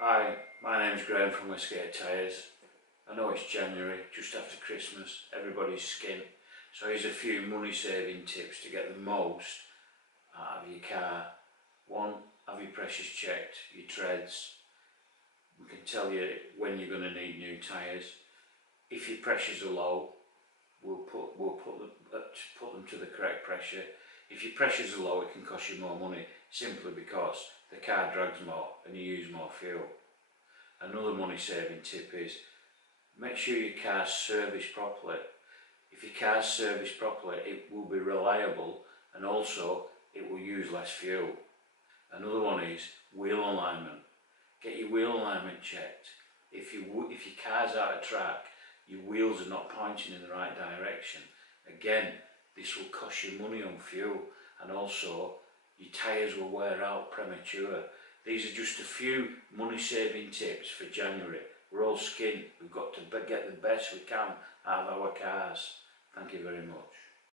Hi, my name's Graham from Westgate Tyres. I know it's January, just after Christmas, everybody's skint. So here's a few money saving tips to get the most out of your car. One, have your pressures checked, your treads. We can tell you when you're going to need new tyres. If your pressures are low, we'll put them to the correct pressure. If your pressures are low, it can cost you more money, simply because the car drags more and you use more fuel. Another money saving tip is make sure your car's serviced properly. If your car's serviced properly, it will be reliable and also it will use less fuel. Another one is wheel alignment. Get your wheel alignment checked. If your car's out of track, your wheels are not pointing in the right direction. Again, this will cost you money on fuel, and also your tyres will wear out premature. These are just a few money saving tips for January. We're all skint, we've got to get the best we can out of our cars. Thank you very much.